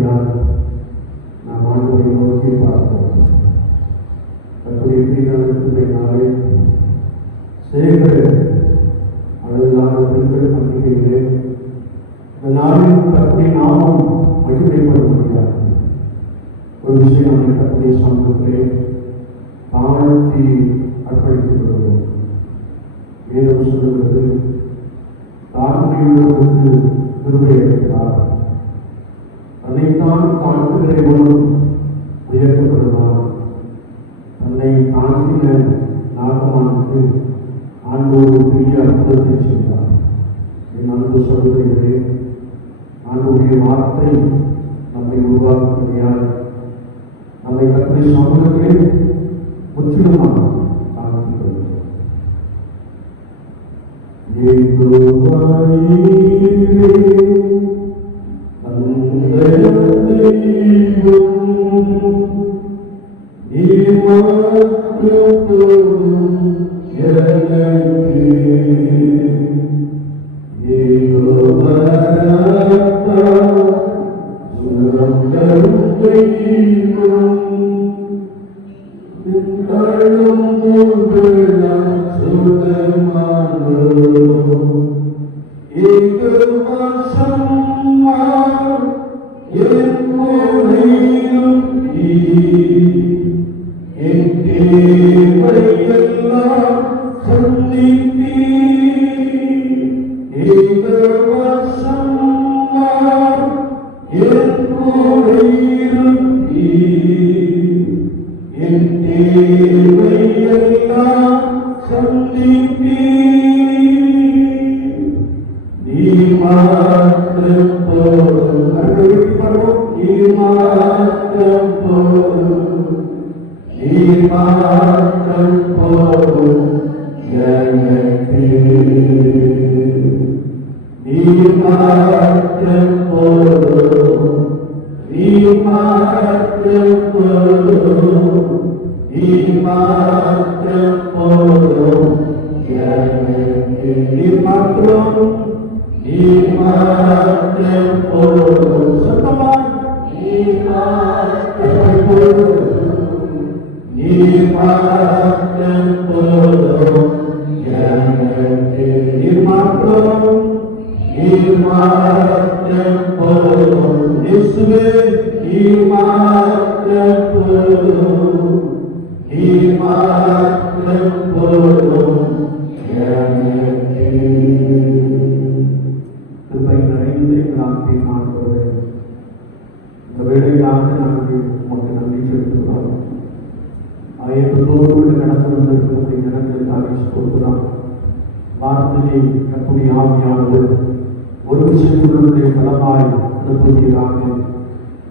நாம் ஆண்டவரை நோக்கி பார்ப்போம். கர்த்தருடைய பீடத்திலே நாளை சேகர அளவிலான பெண்கள் பண்டிகையிலே இந்த நாளில் கர்த்தருடைய நாமம் மகிமைப்பட முடியாது. ஒரு விஷயம் நம்மை கர்த்தருடைய சமூகத்திலே தாழ்த்தி அர்ப்பணித்துக் கொள்வோம். வேதம் சொல்லுகிறது, தாழ்மையுள்ளவர்களுக்கு கிருபை அளிக்கிறார், தன்னைத்தான் தாழ்த்துகிறவனும் உயர்த்தப்படுவான். தன்னை தாழ்த்தின நாகமானுக்கு ஆண்டவர் ஒரு பெரிய அற்புதத்தை செய்தார். என் அன்பு சகோதரிகளே, ஆண்டவருடைய வார்த்தை நம்மை உருவாக்குவதையால் நம்மை கர்த்தருடைய சமூகத்திலே முற்றிலுமாக தாழ்த்திக் கொள்கிறோம்.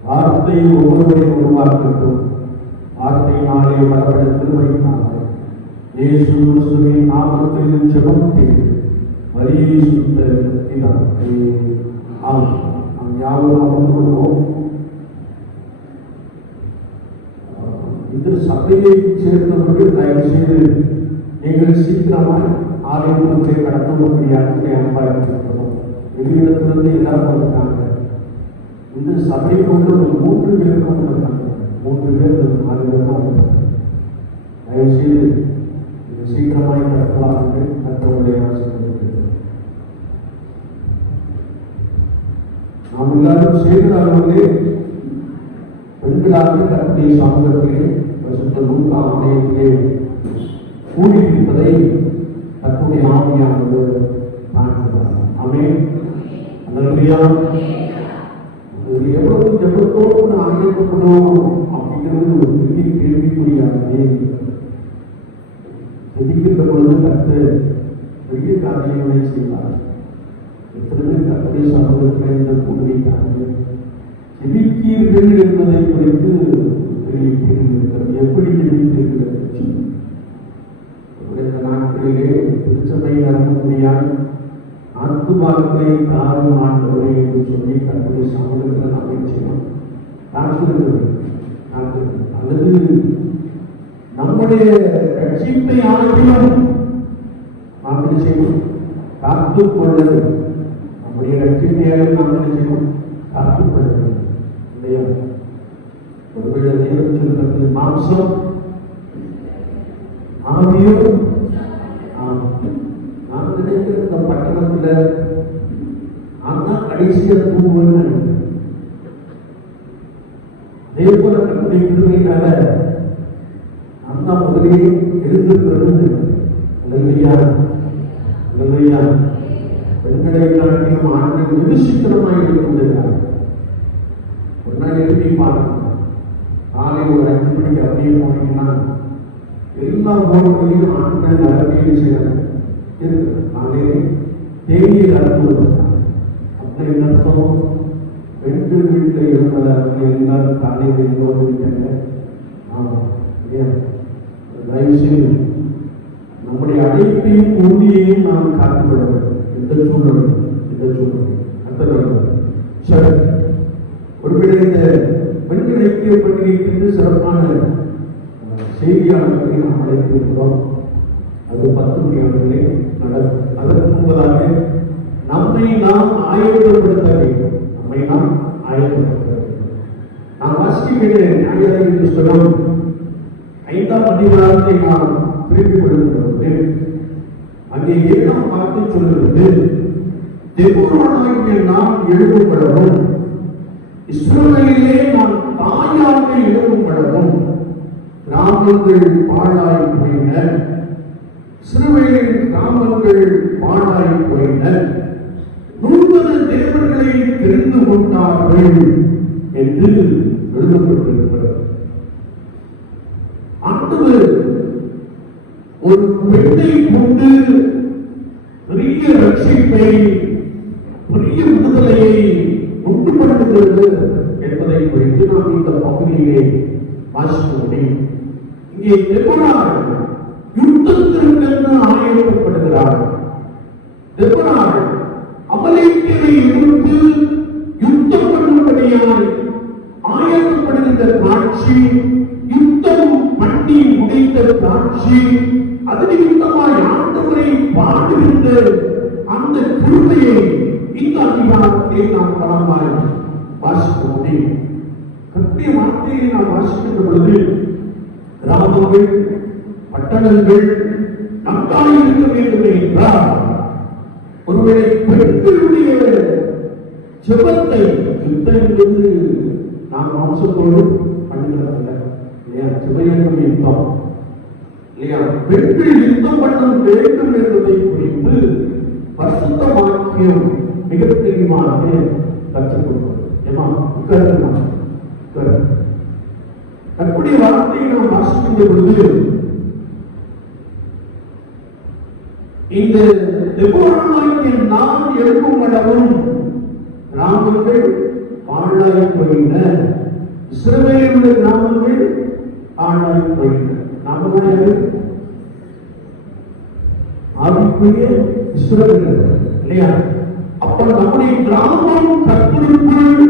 வார்த்தையை ஒவ்வொருவரையும் உருவாக்கட்டும். வார்த்தையினாலே வரப்பட திருமையினாலே இயேசு கிறிஸ்துவின் நாமத்தில் ஜெபம் செய்து வரியை சுத்த பிதாவே ஆமென். நாம் யாவரும் அமர்ந்து கொள்வோம். இந்த சபையை சேர்ந்தவர்கள் தயவு செய்து நீங்கள் சீக்கிரமாக ஆலயத்திலே கடத்தும்படியாக அன்பாயிருக்கிறோம். வெளியிடத்திலிருந்து எல்லாரும் இருக்காங்க. இந்த சபை கொண்டு 3 பேர் கொண்டிருக்காங்க. 3 பேர் 4 பேர் தான் வந்திருக்காங்க. தயவுசெய்து இது சீக்கிரமாக கடத்தலாக மற்றவர்களை ஆசைப்படுகிறேன். நாம் எல்லாரும் செய்கிறார்களே பெண்களாக கர்த்தருடைய சமூகத்திலே பரிசுத்த லூக்கா ஆலயத்திலே கூடியிருப்பதை கர்த்தருடைய ஆவியானவர் காண்கிறார். ஆமென். அல்லேலூயா. எவ்வளவு ஜெபத்தோடு ஆயத்தப்படும் அப்படிங்கிறது ஒரு பெரிய கேள்விக்குறியாகவே ஜெபிக்கின்ற பொழுது கர்த்தர் பெரிய காரியங்களை செய்வார். எத்தனை பேர் கர்த்தருடைய சமூகத்தில் இந்த கூடுகைக்காக ஜெபிக்கிறீர்கள் என்பதை குறித்து பெரிய கேள்வி இருக்கிறது. எப்படி ஜெபிக்கிறீர்கள்? இந்த நாட்களிலே திருச்சபை நடக்கக்கூடியால் ஆத்துமாக்களை காரும் ஆண்டவரே என்று சொல்லி கர்த்தருடைய சமூகத்தில் நாம் செய்யணும். அல்லது நம்முடைய ரட்சிப்பை ஆகியும் நாம் என்ன செய்யணும்? காத்துக்கொள்ள நம்முடைய ரட்சிப்பையாக நாம் என்ன செய்யணும்? காத்துக்கொள்ள இல்லையா? ஒருவேளை நேரம் சொல்றது மாம்சம் ஆவியும். நான் நினைக்கிற இந்த பட்டணத்துல நான் தான் கடைசியா தூங்குவேன்னு நினைக்கிறேன். அதே போல கண்ணுடைய கிருபையினால நான் தான் முதலே எழுந்திருக்கிறது. இல்லையா? இல்லையா? பெண்களை காட்டியும் ஆண்கள் மிக சீக்கிரமாக எழுந்து கொண்டிருக்கிறார். ஒரு நாள் எழுதி பாருங்க, காலை ஒரு 5 மணிக்கு அப்படியே போனீங்கன்னா எல்லா போர்ட்களையும் ஆண்கள் நடவடிக்கை செய்யறாங்க. காலையிலே தேநீர் அறுத்துவதற்காக. அப்படி என்ன அர்த்தம்? பெண்கள் வீட்டில் இருப்பதாக எல்லாரும் காலையில் எல்லோரும் இருக்காங்க. தயவு செய்து நம்முடைய அழைப்பையும் உறுதியையும் நாம் காத்துவிட வேண்டும். இந்த சூழ்நிலை சரி. ஒருவேளை இந்த பெண்கள் ஐக்கிய பண்டிகைக்கு சிறப்பான செய்தியாளர்களை நாம் அழைத்திருக்கிறோம். அது 10 மணி அளவிலே நடக்கும். அதற்கு முன்பதாக நம்மை நாம் ஆயத்தப்படுத்த வேண்டும். நான் வாசிக்கிற நியாயாதிபதி புஸ்தகம் 5ஆம் அதிகாரத்தை நாம் திருப்பி கொடுக்கிறது. அங்கே 7ஆம் வார்த்தை சொல்லுகிறது, தெபோராளாகிய நாம் எழுதப்படவும் இஸ்ரவேலிலே நாம் தாயாக எழுதப்படவும் கிராமங்கள் பாழாய் போயின. இஸ்ரவேலின் கிராமங்கள் பாழாய் போயின. நூதன தேவர்களை தெரிந்து கொண்டார்கள் என்று எழுதப்பட்டிருக்கிறது. ஆண்டவர் ஒரு பெண்ணை கொண்டு பெரிய ரட்சிப்பை, பெரிய விடுதலையை உண்டு பண்ணுகிறது என்பதை குறித்து நாம் இந்த பகுதியிலே வாசிக்க முடியும். இங்கே தெபோராள் யுத்தத்திற்கென்று ஆயத்தப்படுகிறார்கள். தெபோராள் அமலேக்கியரை எதிர்த்து யுத்தம் பண்ணும்படியாய் ஆயத்தப்படுகின்ற காட்சி, யுத்தம் பண்ணி முடித்த காட்சி, அதில் யுத்தமாய் ஆண்டவரை பாடுகின்ற அந்த கிருபையை இந்த அதிகாரத்தை நாம் பலமாய் வாசிக்க முடியும். கட்டிய வார்த்தையை நாம் வாசிக்கின்ற பொழுது கிராமங்கள், பட்டணங்கள் நன்றாக இருக்க வேண்டும் என்றால் ஒருவேளை பெண்களுடைய ஜெபத்தை, யுத்தம் என்பது நாம் மாம்சத்தோடு பண்ணுகிறதில்ல இல்லையா? ஜெபம் யுத்தம் இல்லையா? பெண்கள் யுத்தம் பண்ண வேண்டும் என்பதை குறித்து பரிசுத்த வாக்கியம் மிக தெளிவாக கற்றுக் கொடுக்கிறது. தன்னுடைய வார்த்தையை நாம் வாசிக்கின்ற பொழுது இந்த தெபோராளாகிய நாம் எழுப்பும் அளவும் கிராமங்கள் பாழாய் போயின. இஸ்ரவேலுடைய கிராமங்கள் பாழாய் போயின. நாம ஆவிக்குரிய இஸ்ரவேல் இல்லையா? அப்ப நம்முடைய கிராமம் கர்த்தருக்குள்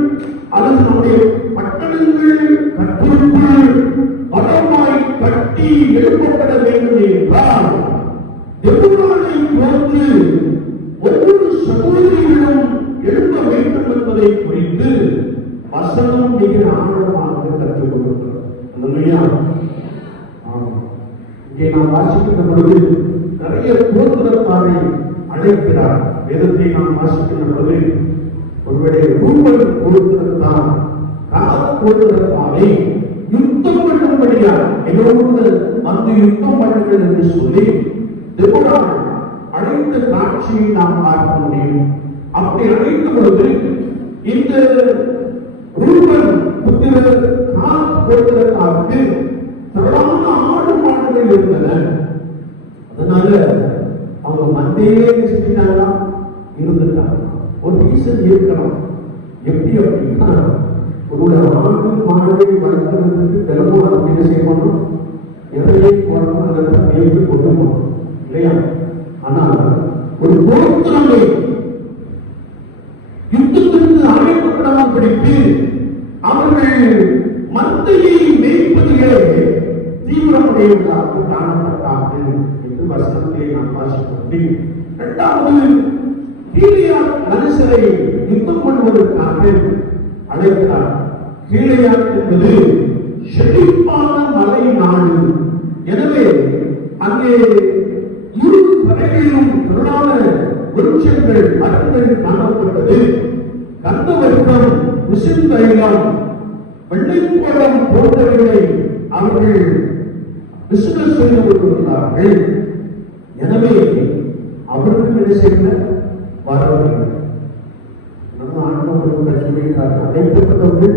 அல்லது நம்முடைய பட்டணங்கள் கர்த்தருக்குள் பலமாய் கட்டி எழுப்பப்பட வேண்டும் என்றால் தெபோராளை போன்று ஒவ்வொரு சகோதரிகளும் எழுப்ப வேண்டும் என்பதை குறித்து வசனம் மிக ஆழமாக கற்றுக் கொடுக்கிறது. இங்கே நாம் வாசிக்கின்ற பொழுது நிறைய கோத்திரத்தாரை அழைக்கிறார். வேதத்தை நாம் வாசிக்கின்ற பொழுது ஒருவேளை ரூபன் கோத்திரத்தான், காத் கோத்திரத்தாரை யுத்தம் பண்ணும்படியா என்னோடு வந்து யுத்தம் பண்ணுங்கள் என்று சொல்லி தெபோராள் அழைத்த காட்சியை நாம் பார்க்க முடியும். அப்படி அழைத்த பொழுது இந்த ரூபன் புத்திரர் காத் கோத்திரத்தாருக்கு திரளான ஆடு மாடுகள் இருந்தன. அதனால அவங்க மந்தையிலே செஞ்சிட்டாங்களா, இருந்துட்டாங்க. ஒரு ரீசன் இருக்கணும். எப்படி அப்படின்னா, ஒரு ஆடு மாடுகளை வளர்க்கிறதுக்கு தினமும் நம்ம என்ன செய்யணும், எதையை போடணும், அதை மேய்ப்பு கொடுக்கணும் இல்லையா? ஆனால் ஒரு கோத்திரங்களை யுத்தத்திற்கு அழைக்கப்படாமல் பிடித்து அவர்கள் மந்தையை மேய்ப்பதிலே தீவிரமுடையவர்களாக காணப்பட்டார்கள் என்று வசனத்தை நாம் வாசிக்க முடியும். இரண்டாவது, கீலியாத் மனுஷரை யுத்தம் பண்ணுவதற்காக அழைக்கிறார். கீழையாத் என்பது செழிப்பான மலை நாடு. எனவே அங்கே இரு கரைகளிலும் திரளான விருட்சங்கள் மரங்கள் காணப்பட்டது. கந்தவர்க்கம், விசிந்தைலம், வெள்ளைப்பழம் போன்றவர்களை அவர்கள் பிசினஸ் செய்து கொண்டிருந்தார்கள். எனவே அவர்களுக்கு என்ன செய்ய வரவில்லை. நம்ம ஆண்டவர்கள் சொல்லியிருக்கிறார், அழைக்கப்பட்டவர்கள்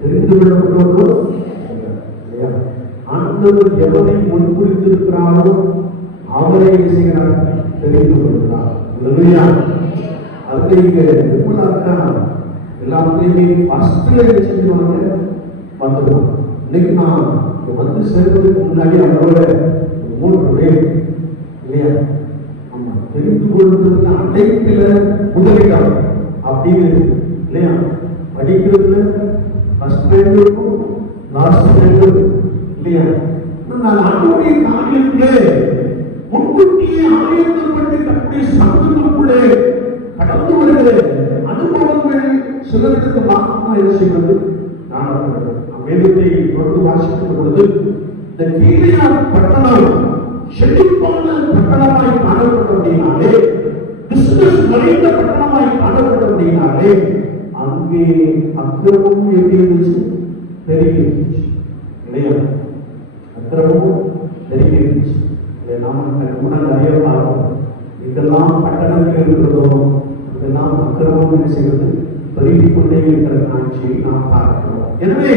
தெரிந்து கொள்ளப்பட்டவர்கள் இல்லையா? ஆண்டவர் எவரை முன்குறித்திருக்கிறாரோ அவரை செய்கிறார், தெரிந்து கொள்கிறார். அதுல இங்க நிர்மலாக்கா எல்லாத்தையுமே ஃபர்ஸ்ட்ல என்ன செஞ்சுவாங்க, வந்துடுவாங்க. இன்னைக்கு நான் வந்து சேர்வதற்கு முன்னாடி அவரோட 3 பேர் இல்லையா, ஆமா, தெரிந்து கொள்வதற்கு அடைப்பில முதலிடம் அப்படின்னு இல்லையா, படிக்கிறதுல ஃபர்ஸ்ட் ரேங்க் இருக்கும், லாஸ்ட் ரேங்க் இல்லையா. நான் ஆண்டவருடைய காரியத்திலே முன்கூட்டியே ஆயத்தப்பட்டு கட்டி சமூகத்துக்குள்ளே கடந்து வருகிற அனுபவங்கள் சிலருக்கு மாற்றமாக என்ன செய்வது. நான் வேதத்தை தொடர்ந்து வாசிக்கும் பொழுது இந்த கீழையாத் பட்டணம் செழிப்பான பட்டணமாய் காணப்பட்டபடினாலே, பிசினஸ் நிறைந்த பட்டணமாய் காணப்பட்டபடினாலே அங்கே அக்கிரமும் எப்படி இருந்துச்சு, பெருகி இருந்துச்சு இல்லையா. அக்கிரமும் பெருகி இருந்துச்சு. நாம கூட நிறைய பார்ப்போம். இதெல்லாம் பட்டணங்கள் இருக்கிறதோ இதெல்லாம் அக்கிரமம் என்ன செய்வது, பெருகிக் கொண்டே இருக்கிற காட்சியை நாம் பார்க்கிறோம். எனவே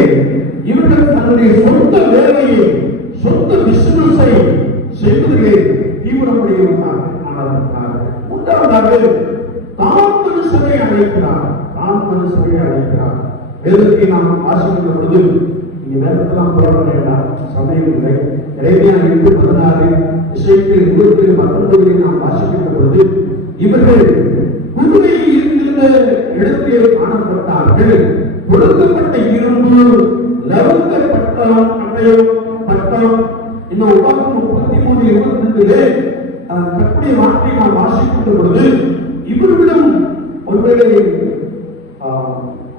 இவர்கள் தன்னுடைய சொந்த வேலையை, சொந்த பிசினஸை செய்வதிலே தீவிரமுடையவர்களாக காணப்பட்டார்கள். மூன்றாவதாக தான் மனுஷரை அழைக்கிறார், தான் மனுஷரை அழைக்கிறார். வேதத்தை நாம் வாசிக்கின்ற பொழுது இங்க வேதத்தெல்லாம் புறப்பட வேண்டாம், சமயம் இல்லை. எரேமியா 8:16, எசேக்கியேல் 20:19 நாம் வாசிக்கின்ற பொழுது இவர்கள் குதிரை இருந்த இடத்திலே காணப்பட்டார்கள். கொடுக்கப்பட்ட இரும்பு, லவங்க பட்டம், அட்டயம் பட்டம், இந்த உபாகம் 33:22 கற்பனை வார்த்தை நாம் வாசிக்கின்ற பொழுது இவர்களும் ஒருவேளை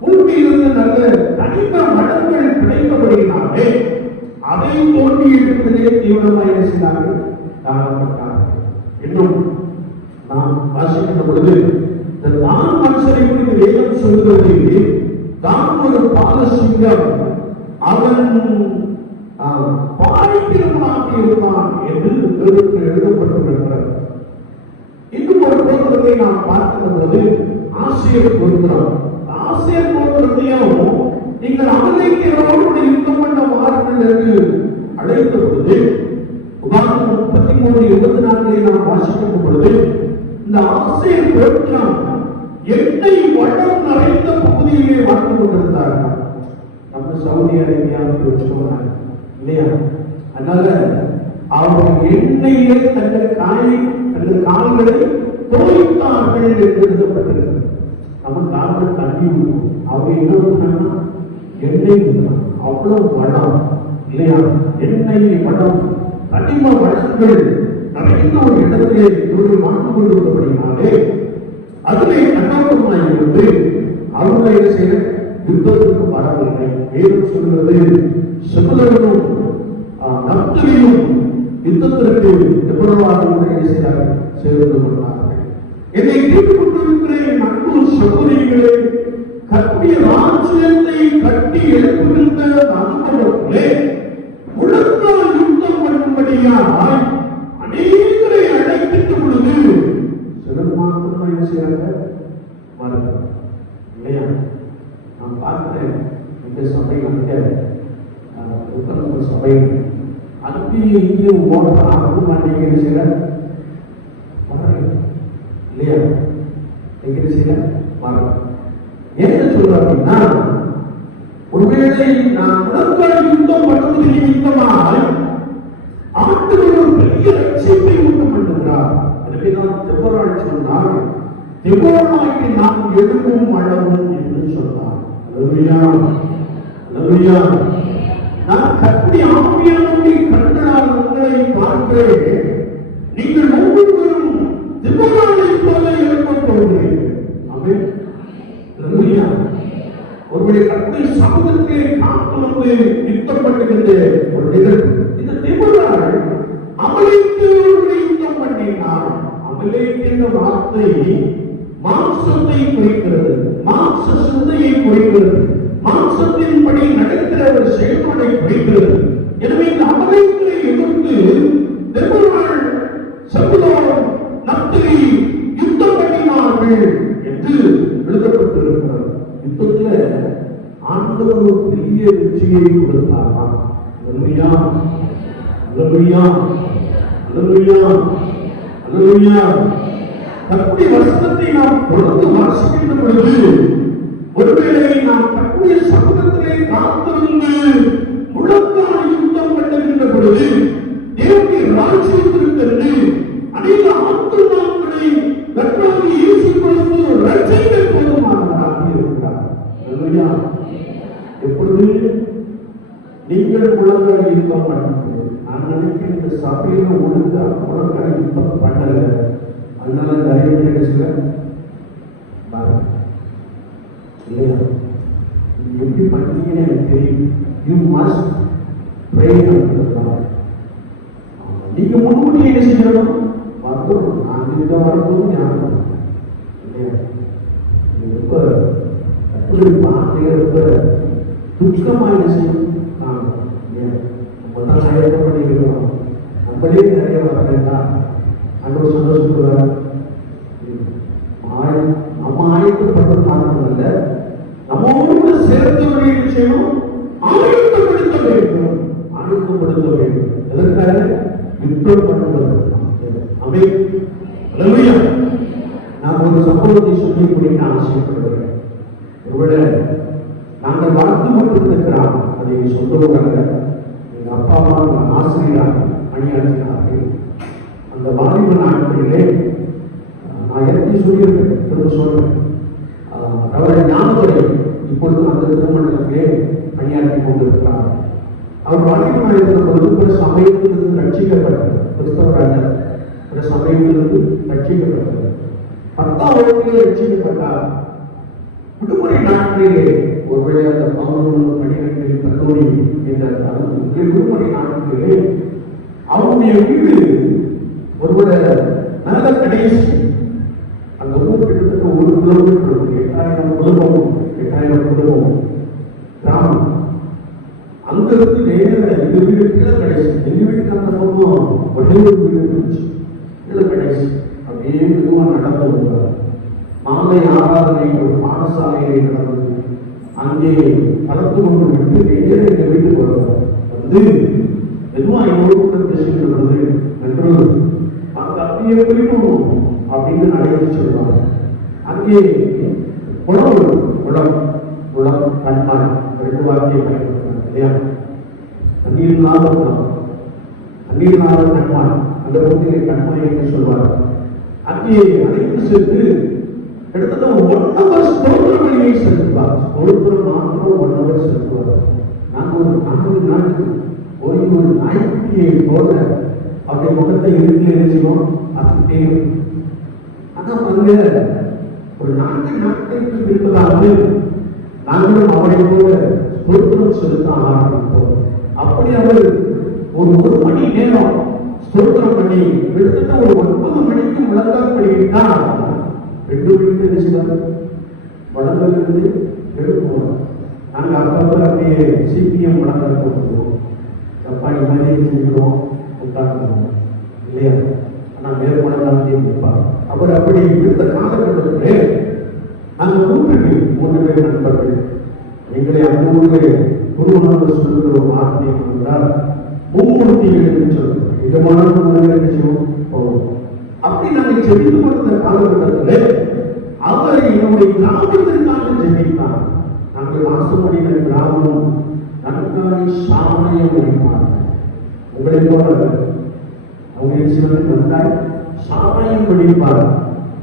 பூமியிலிருந்து நல்ல கனிம மடங்கள் கிடைத்தபடியினாலே அதை தோண்டி எடுப்பதிலே தீவிரமாக என்ன செய்தார்கள், காணப்பட்டார்கள். இன்னும் நாம் வாசிக்கின்ற பொழுது இந்த தான் மனுஷரை குறித்து வேதம் சொல்லுகிறது, தான் ஒரு பாலசிங்கம், அவன் பாய்க்கிறவனாக இருந்தான் என்று எழுதப்பட்டிருக்கிறது. இன்னும் ஒரு கோத்திரத்தை நாம் பார்க்கின்ற பொழுது ஆசேர் கோத்திரம். ஆசேர் கோத்திரத்தையும் நீங்கள் அமலேக்கியரோடு யுத்தம் பண்ண வாருங்கள் என்று அழைத்த பொழுது உபாகம் 33:24 நாம் வாசிக்கும் பொழுது இந்த ஆசேர் கோத்திரம் எண்ணெய் வளம் நிறைந்த பகுதியிலே வாழ்ந்து கொண்டிருந்தார்கள். நம்ம சவுதி அரேபியாவுக்கு வச்சுக்கோங்க இல்லையா. அதனால அவர்கள் எண்ணெயிலே தங்கள் கால்களை தோய்த்தார்கள் என்று எழுதப்பட்டிருக்கிறது. நம்ம கால்கள் தண்ணி ஊற்றும், அவங்க என்ன ஊற்றினாங்கன்னா எண்ணெய் ஊற்றினாங்க. அவ்வளவு வளம் இல்லையா, எண்ணெய் வளம், கனிம வளங்கள் நிறைந்த ஒரு இடத்திலே இவர்கள் வாழ்ந்து கொண்டிருந்தபடினாலே அதிலே கண்ணோட்டமாய் இருந்து அவர்களை என்ன செய்ய யுத்தத்திற்கு வரவில்லை. வேதம் சொல்கிறது செபுலோனும் நப்தலியும் யுத்தத்திற்கு எவ்வளவாக என்ன செய்தார்கள், சேர்ந்து கொண்டார்கள். என்னை கேட்டுக்கொண்டிருக்கிற என் அன்பு சகோதரிகளே, கட்டிய ராஜ்யத்தை கட்டி எழுப்புகின்ற அனுபவத்திலே முழங்கால் யுத்தம் பண்ணும்படியாய் அநேகரை அழைக்கின்ற பொழுது சிலர் மாத்திரம் என்ன செய்யறாங்க, வரல இல்லையா. நான் பார்க்கிறேன் இந்த சபையில் சபை அங்கேயும் இங்கேயும் ஓட்ட ஆகும் மாட்டேங்க செய்யல வரல இல்லையா, எங்க செய்யல வரல. என்ன சொல்ற அப்படின்னா, ஒருவேளை நான் முழங்கால் யுத்தம் பண்ணுவதில் நிமித்தமாய் ஆண்டவர் ஒரு பெரிய லட்சியத்தை உண்டு பண்ணுகிறார். எனவேதான் தெபோராள் சொன்னார், தெபோராய்க்கு நாம் எழுவும் அளவும் என்று சொன்னார். நான் கட்டி ஆவியானவருடைய கண்களால் உங்களை பார்க்கிறேன், நீங்கள் ஒவ்வொருவரும் தெபோராளை போல எழுப்ப போகிறீர்கள். ஆமென். ஒருவருடைய கட்டளை வந்து யுத்தம் பண்ணுகின்ற ஒரு நிகழ்வு. இந்த தேவனால் அமலேக்கியரோடு யுத்தம் பண்ணினார். அமலேக் என்ற வார்த்தை மாம்சத்தை குறிக்கிறது, மாம்ச சிந்தையை குறிக்கிறது, மாம்சத்தின்படி நடக்கிற ஒரு செயல்பாடை குறிக்கிறது. எனவே இந்த அமலேக்கை எதிர்த்து தேவனால் சபுலோன் நப்தலி யுத்தம் பண்ணினார்கள் என்று எழுதப்பட்டிருக்கிறது. யுத்தத்துல ஆண்டவர் ஒரு பெரிய வெற்றியை கொடுத்தாராம். அல்லேலூயா, அல்லேலூயா, அல்லேலூயா, அல்லேலூயா. கர்த்தருடைய வசனத்தை நாம் தொடர்ந்து வாசிக்கின்ற பொழுது, ஒருவேளை நாம் கர்த்தருடைய சமூகத்திலே காத்திருந்து முழங்கால் யுத்தம் பண்ணுகின்ற பொழுது, தேவனுடைய ராஜ்யத்திற்கு அநேக ஆத்துமாக்களை கர்த்தராகிய இயேசு கிறிஸ்து ரட்சிக்க போதுமானவராக இருக்கிறார். அல்லேலூயா. எப்பொழுது நீங்கள் முழங்கால் யுத்தம் பண்ணும்போது, நான் நினைக்கிறேன் இந்த சபையில ஒழுங்கா முழங்கால் யுத்தம் பண்ணல. அதனால நிறைய பேர் இல்லையா, எப்படி பண்ணீங்கன்னு எனக்கு தெரியும். You must pray. நீங்க முன்கூட்டி என்ன செய்யணும்? வரணும். நான் இந்த வரும்போது ஞாபகம் இல்லையா, ரொம்ப வார்த்தைகள் ரொம்ப துக்கமா என்ன செய்யணும். நம்ம தான் ஆயத்தம் பண்ணிக்கிறோம், நம்மளே நிறைய வர வேண்டாம். அன்று சந்தோஷப்படுவார். நம்ம ஆயத்தப்படுறது மாத்திரமல்ல, நம்மோடு சேர்த்து செய்யணும், ஆயத்தப்படுத்த வேண்டும், ஆயத்தப்படுத்த வேண்டும். எதற்காக? யுத்தம் பண்ணுவது. நான் ஒரு சம்பவத்தை சொல்லி முடிக்க ஆசைப்படுகிறேன். ஒருவேளை நாங்கள் வாழ்த்து கொண்டிருக்கிறார், அதை சொந்த ஊராக எங்கள் அப்பா அம்மா ஆசிரியராக பணியாற்றினார்கள். அந்த வாலிப நாட்களிலே நான் எப்படி சொல்லியிருக்கேன், திரும்ப சொல்றேன். அவரை ஞானத்துறை இப்பொழுது அந்த திருமணத்திலே பணியாற்றி கொண்டிருக்கிறார். அவர் வாலிபனாக இருந்த பொழுது பிற சமயத்திலிருந்து ரட்சிக்கப்பட்டார். கிறிஸ்தவராக பிற சமயத்திலிருந்து ரட்சிக்கப்பட்டார். 10ஆம் வகுப்பிலே ரட்சிக்கப்பட்டார். விடுமுறை நாட்களிலே ஒருவேளை அந்த 11 12 கல்லூரி என்ற விடுமுறை நாட்களிலே அவருடைய வீடு ஒருவேளை நல்ல கடைசி, அந்த ஊர் கிட்டத்தட்ட 1 கிலோமீட்டர், 8000 குடும்பம் கிராமம். அங்கிருந்து நேர எங்க வீடு கீழே கடைசி. எங்க வீட்டுக்கு அந்த பக்கம் வடிவூர் வீடு இருந்துச்சு, கீழே கடைசி. அப்படியே மெதுவா நடந்து வருவார். மாலை ஆராதனை ஒரு பாடசாலையை நடந்தது. அங்கே கலந்து கொண்டு விட்டு நேர எங்க வீட்டுக்கு வருவார். வந்து மெதுவா எங்களோடு பேசுகிறது என்று அங்க அப்படியே போயிடும் அப்படின்னு நடைபெற்று சொல்வாங்க. அங்கே குளம் கண்மாய் 2 வார்த்தையை பயன்படுத்தினாங்க இல்லையா. தண்ணீர்னால கண்மாய், அந்த பகுதியை கண்மாய் என்று சொல்வார். அங்கே அழைத்து சென்று கிட்டத்தட்ட 1 hour ஸ்தோத்திர பலியை செலுத்துவார். ஸ்தோத்திரம் மாத்திரம் 1 hour செலுத்துவார். நாங்கள் ஒரு 4 நாளுக்கு ஒரு நாய்க்குட்டியை போல அவருடைய முகத்தை இருட்டில் எரிச்சினோம். அதுக்கிட்டே ஆனா அங்க ஒரு 4 நாட்களுக்கு இருப்பதாவது நாங்களும் அவரை போல ஸ்தோத்திரம் செலுத்த ஆரம்பிப்போம். அப்படி அவர் ஒரு 1 மணி நேரம் ஸ்தோத்திரம் பண்ணி கிட்டத்தட்ட ஒரு 9 மணிக்கு முழங்கால் படிக்கிட்டா 2 மணிக்கு என்ன செய்வாங்க, முழங்காலிருந்து எழுப்புவோம். நாங்கள் அப்பப்போ அப்படியே சிபிஎம் முழங்கால் போட்டுருவோம், சப்பாடி மாதிரி செஞ்சுடுவோம், உட்காந்துருவோம் இல்லையா. ஆனால் மேற்கொள்ளலாம் இருப்பார். அவர் அப்படி இருந்த காலகட்டத்திலே அந்த ஊருக்கு 3 பேர் நண்பர்கள் எங்களை அந்த ஊரில் குருவனாக சொல்லுகிற ஒரு வார்த்தை என்றால் மும்மூர்த்திகள் என்று சொல்லுவோம். எஜமான போவோம். அப்படி நாங்கள் செவித்து கொடுத்த காலகட்டத்தில் அவர் என்னுடைய கிராமத்திற்காக ஜெபித்தார். நாங்கள் வாசம் பண்ணின கிராமம் நன்காய் சாமயம் வைப்பார். உங்களை போல அவங்க சிவனுக்கு வந்தால் சாமயம் படிப்பார்.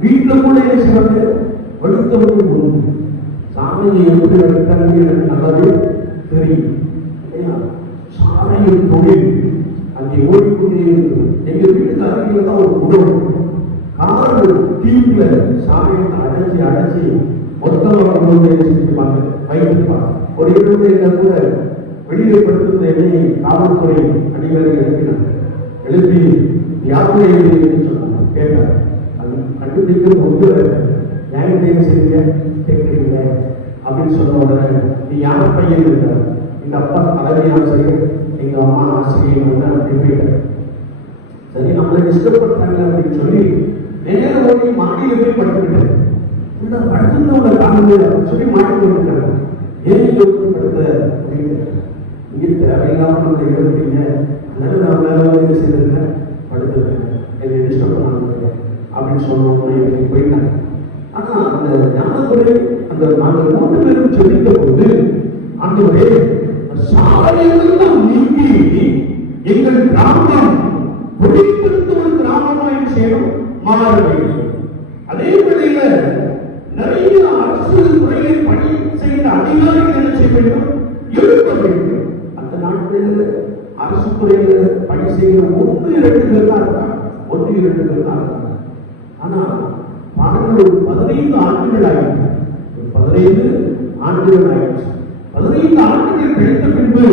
வீட்டில் கூட சிவனுக்கு வடுத்தவர்கள் உண்டு. சாமியை எப்படி வடுத்தாங்க எனக்கு நல்லாவே தெரியும். சாமையின் தொழில் அங்கே ஓடிக்கொண்டே இருக்கு. எங்க வீட்டுக்கு அருகில் தான் ஒரு குடும்பம். கார் டீம்ல சாமியத்தை அடைச்சி மொத்தமாக கொண்டு வைத்திருப்பாங்க. ஒரு 2 கூட வெளியே படுத்திருந்த என்னை காவல்துறை அடிவர்கள் எழுப்பினாங்க. எழுப்பி யாத்திரை என்று சொன்னாங்க. கேட்டார், அது கண்டுபிடிக்கிறது ஒன்று நியாயம் செய்ய கேட்கிறீங்க அப்படின்னு சொன்ன உடனே, நீ யார் பையன் இருக்கிறார்? எங்க அப்பா தலைமை ஆசிரியர், எங்க அம்மா ஆசிரியர் வந்து அப்படி போயிட்டார். சரி, நம்மளை டிஸ்டர்ப் பண்றாங்க அப்படின்னு சொல்லி நேரம் ஓடி மாடியில போய் படுத்துக்கிட்டேன். படுத்துருந்தவங்க காரணம் அப்படின்னு சொல்லி மாட்டி போட்டுட்டாங்க. ஏன் படுத்த அப்படின்னு, இங்கே தேவையில்லாம நம்ம எழுதுறீங்க, அதனால நான் வேலை செய்திருக்கேன், படுத்துருக்கேன், என்னை டிஸ்டர்ப் பண்ணாங்க அப்படின்னு சொன்னோம். போயிட்டாங்க. ஆனா அந்த ஞானத்துறை அந்த நாங்கள் 3 பேரும் சொல்லித்த போது, ஆண்டவரே சாலையெல்லாம் நீங்கி எங்கள் கிராமம் ஒளித்திருந்த ஒரு கிராமமா என்ன செய்யணும், மாற வேண்டும். அதே வேளையில நிறைய அரசு துறையில் பணி செய்த அதிகாரிகள் என்ன செய்ய வேண்டும், எழுப்ப வேண்டும். அந்த நாட்களில் அரசு துறையில் பணி செய்கிற 1-2 பேர் தான் இருக்காங்க, 1-2 பேர் தான் இருக்காங்க. ஆனா பாருங்கள், ஒரு 15 ஆண்டுகள் ஆயிடுச்சு. 15 ஆண்டுகள் ஆயிடுச்சு. 15 ஆண்டுகள் கழித்த பின்பு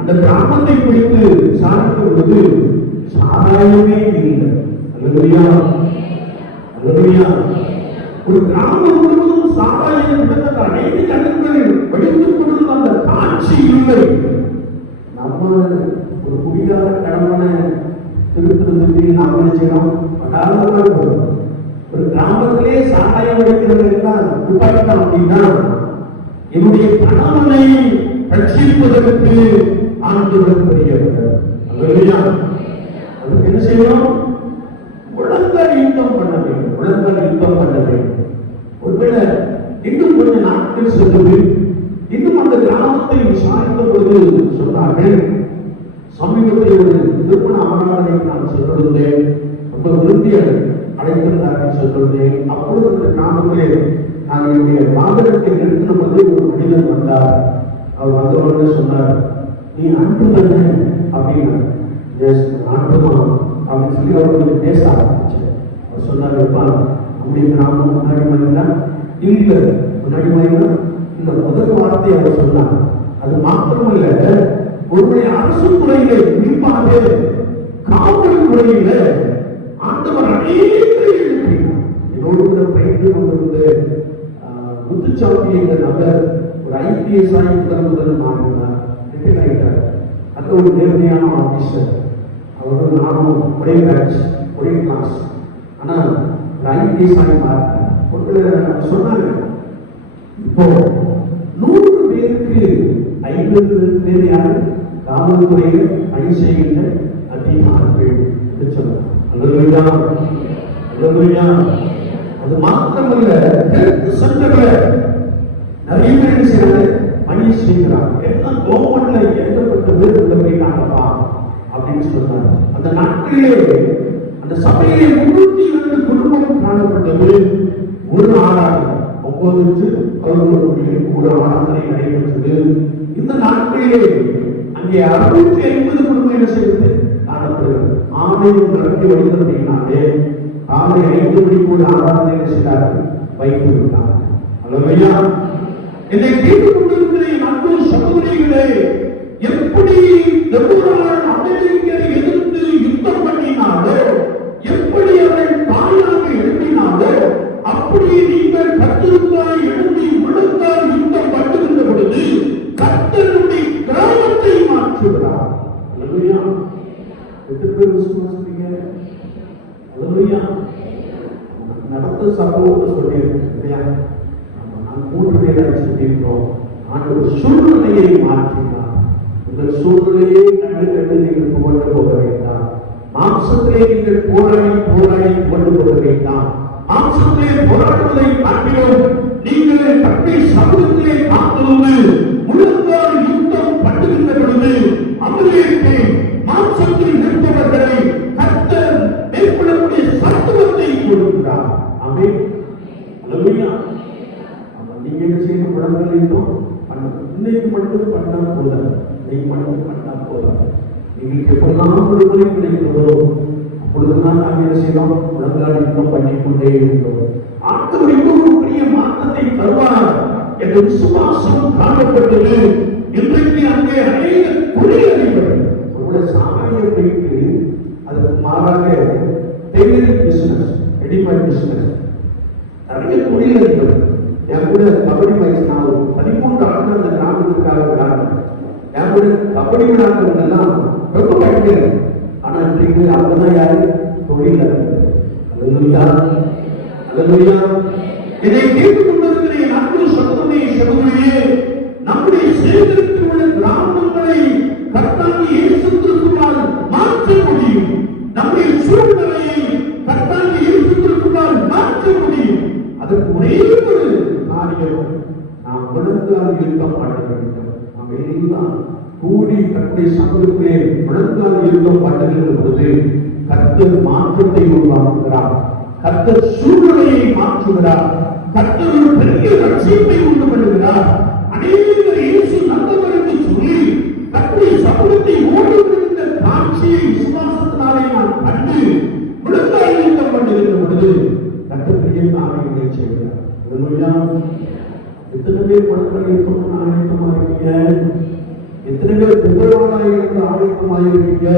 அந்த கிராமத்தை குறித்து விசாரித்த பொழுது சாராயமே இல்லை. அல்லேலூயா, அல்லேலூயா. ஒரு கிராமம் முழுவதும் சாராயம் கிட்டத்தட்ட அனைத்து கண்களில் வெடித்துக் கொண்டிருந்த அந்த காட்சி இல்லை. நம்ம ஒரு குடிகார கடமை திருப்பி நாம என்ன செய்யணும், ஒரு கிராமத்திலே சாராயம் அடிக்கிறவர்கள் துப்பாக்கிட்டான் அப்படின்னா என்னுடைய கணவனை ரட்சிப்பதற்கு ஆண்டவர் பெரியவர். அல்லேலூயா. அதுக்கு என்ன செய்யணும், உலகங்கள் யுத்தம் பண்ண வேண்டும், உலகங்கள் யுத்தம் பண்ண வேண்டும். ஒருவேளை இன்னும் கொஞ்ச நாட்கள் சென்றது, இன்னும் அந்த கிராமத்தை விசாரித்த பொழுது சொன்னார்கள், சமீபத்தில் ஒரு திருமண ஆராதனைக்கு நான் சென்றிருந்தேன், ரொம்ப விரும்பி அழைத்திருந்தார்கள் சென்றிருந்தேன். அப்பொழுது அந்த கிராமத்திலே நான் என்னுடைய வாகனத்தை நிறுத்தின பொழுது ஒரு மனிதன் வந்தார். அவர் வந்தவர்களே சொன்னார், நீ அன்பு தானே அப்படின்னா, அன்புமா அப்படின்னு சொல்லி அவர்களுக்கு பேச ஆரம்பிச்சேன். அவர் சொன்னார், அப்படி கிராமம் முன்னாடி மாதிரினா இல்ல, முன்னாடி மாதிரினா இந்த முதல் வார்த்தை அவர் சொன்னார். அது மாத்திரமல்ல, ஒருவருடைய அரசு துறையில, குறிப்பாக காவல்துறையில ஆண்டவர் அநேகரை எழுப்பினார். என்னோடு கூட பயின்று கொண்டிருந்த முத்துச்சாமி என்ற நபர் ஒரு IPS முதல் மாறினார், ரிட்டையர் ஆகிட்டார். அந்த ஒரு நேர்மையான ஆபீசர். அவர்கள் நானும் ஒரே பேட்ச், ஒரே கிளாஸ். ஆனா ஒரு IPS மாறினார். சொன்னாங்க, இப்போ 100 பேருக்கு 50 பேர் யாரு காவல்துறையில் பணி செய்கின்ற அதிகாரிகள் என்று சொன்னார். அல்லேலூயா, அல்லேலூயா. அது மாத்திரமல்ல, நிறைய பேர் சேர்ந்து பணி செய்கிறார். எல்லாம் கவர்மெண்ட்ல ஏற்கப்பட்ட பேர் உள்ள போயிட்டாங்கப்பா அப்படின்னு சொன்னார். அந்த நாட்களிலே அந்த சபையிலே 302 குடும்பம் காணப்பட்டது. ஒரு ஆராதனை 9-11 கூட ஆராதனை நடைபெற்றது. இந்த நாட்களிலே அங்கே 650 குடும்பம் என்ன செய்வது காணப்படுகிறது. ஆணையம் நடத்தி வருகிறது அப்படின்னாலே காலை 5 மணிக்கு ஆராதனை செய்தார்கள், வைத்து விட்டார். அல்லேலூயா. இதை கேட்டுக் கொண்டிருக்கிற அன்பு சகோதரிகளே, எப்படி அமெரிக்கரை எதிர்த்து யுத்தம் பண்ணினாலோ, எப்படி அவர்கள் தாயாக எழுப்பினாலோ, அப்படி நீங்கள் கர்த்தருக்காய் எழுப்பி விழுந்தால் யுத்தம் பண்ணுகின்ற பொழுது கர்த்தருடைய கிராமத்தை மாற்றுகிறார். அல்லேலூயா. எத்தனை பேர் விசுவாசிப்பீங்க? அல்லேலூயா. நடந்த சம்பவத்தை சொல்லியிருக்கேன் இல்லையா? நான் 3 பேரை சொல்லியிருக்கோம். ஆண்டவர் சூழ்நிலையை மாற்றினார். உங்கள் சூழ்நிலையை கண்டு நீங்கள் புகழ்ந்து போக வேண்டாம். மாம்சத்திலே நீங்கள் போராடி கொண்டு போக வேண்டாம். மாம்சத்திலே போராடுவதை காட்டிலும் நீங்கள் தப்பி சமூகத்திலே காத்திருந்து முழுங்கால் யுத்தம் பண்ணுகின்ற பொழுது அமெரிக்கை மாம்சத்தில் நிற்பவர்களை கர்த்தர் மேற்கொள்ளக்கூடிய சத்துவத்தை கொடுக்கிறார். ஆமென். அல்லேலூயா. நீங்க என்ன செய்யணும், உடம்புல இன்னும் இன்னைக்கு மட்டும் பண்ணா போதாது, இன்னைக்கு மட்டும் பண்ணா போதாது. எங்களுக்கு எப்பெல்லாம் விடுதலை கிடைக்கிறதோ அப்பொழுதுதான் நாங்கள் என்ன செய்யணும், உடம்புல இன்னும் பண்ணிக்கொண்டே இருக்கிறோம். ஆண்டவர் இன்னொரு பெரிய மாற்றத்தை தருவார் என்ற விசுவாசம் காணப்பட்டது. இன்றைக்கு அங்கே அநேக தொழிலதிபர்கள் ஒரு சாமானிய போயிட்டு அதுக்கு மாறாக டெய்லரிங் பிசினஸ், ரெடிமேட் பிசினஸ், நிறைய தொழிலதிபர்கள். என் கூட கபடி மேட்ச் நான் 13 ஆண்டு அந்த கிராமத்திற்காக விளையாடுறேன். என் கூட கபடி விளையாடுறவங்க எல்லாம் ரொம்ப படிக்கிறது. ஆனா இன்றைக்கு அவங்கதான் யாரு? தொழிலதிபர்கள். அல்லேலூயா, அல்லேலூயா. இதை கேட்டுக் கொண்டிருக்கிற என் அன்பு சகோதரனே, சகோதரியே, நம்முடைய சேகரித்து உள்ள கிராமங்களை கர்த்தராகிய இயேசு கிறிஸ்துவால் மாற்ற முடியும். நம்முடைய சூழ்நிலையை கர்த்தராகிய இயேசு கிறிஸ்துவால் மாற்ற முடியும். அதற்கு ஒரே ஒரு காரியம், நாம் முழங்கால் இருக்க மாட்ட வேண்டும். நாம் எல்லாம் கூடி கர்த்தருடைய சமூகத்திலே முழங்கால் இருக்க மாட்டுகின்ற பொழுது கர்த்தர் மாற்றத்தை உருவாக்குகிறார். கர்த்தர் சூழ்நிலையை மாற்றுகிறார். கர்த்தர் ஒரு பெரிய லட்சியத்தை உண்டு பண்ணுகிறார். அநேகர் இயேசு நல்லவர் என்று சொல்லி கர்த்தருடைய சமூகத்தை ஓடுகின்ற காட்சியை விசுவாசத்தினாலே நான் கண்டு முழங்கால் இருக்க பண்ணுகின்ற பொழுது கர்த்தர் பெரிய காரியங்களை செய்கிறார். அல்லேலூயா. எத்தனை பேர் முழங்கால் இருக்கணும்னு ஆயத்தமா இருக்கீங்க? எத்தனை பேர் புகழ்வானாக இருக்க ஆயத்தமாக இருக்கீங்க?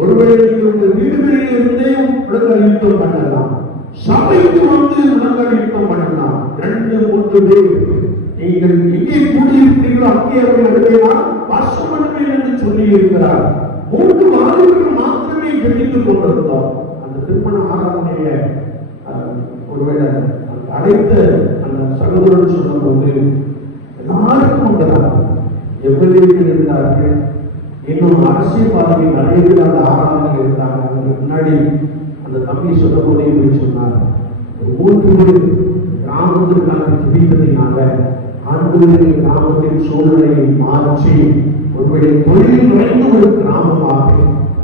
ஒருவேளை நீங்கள் உங்கள் வீடுகளில் இருந்தே முழங்கால் யுத்தம் பண்ணலாம், சபைக்கு வந்து முழங்கால் யுத்தம் பண்ணலாம். 2-3 பேர் நீங்கள் எங்கே கூடியிருக்கிறீர்களோ அங்கே அவர்கள் எடுக்கலாம் வாசம் பண்ணுவேன் என்று சொல்லி இருக்கிறார். 3 வாரங்கள் மாத்திரமே ஜெபித்துக் கொண்டிருந்தோம். அந்த திருமண ஆராதனையை ஒருவேளை அழைத்த அந்த சகோதரன் சொன்ன போது எல்லாருக்கும் வந்தார்கள். எவ்வளவு இருந்தார்கள், இன்னும் அரசியல்வாதிகள் நிறைய பேர் அந்த ஆராதனையில் இருந்தாங்க. அதுக்கு முன்னாடி அந்த தம்பி சொன்ன போதே போய் சொன்னார், 3 பேர் கிராமத்திற்காக ஜெபித்ததினால ஆண்டவரின் கிராமத்தின் சூழ்நிலையை மாற்றி ஒருவேளை தொழில் நுழைந்த ஒரு கிராமமாக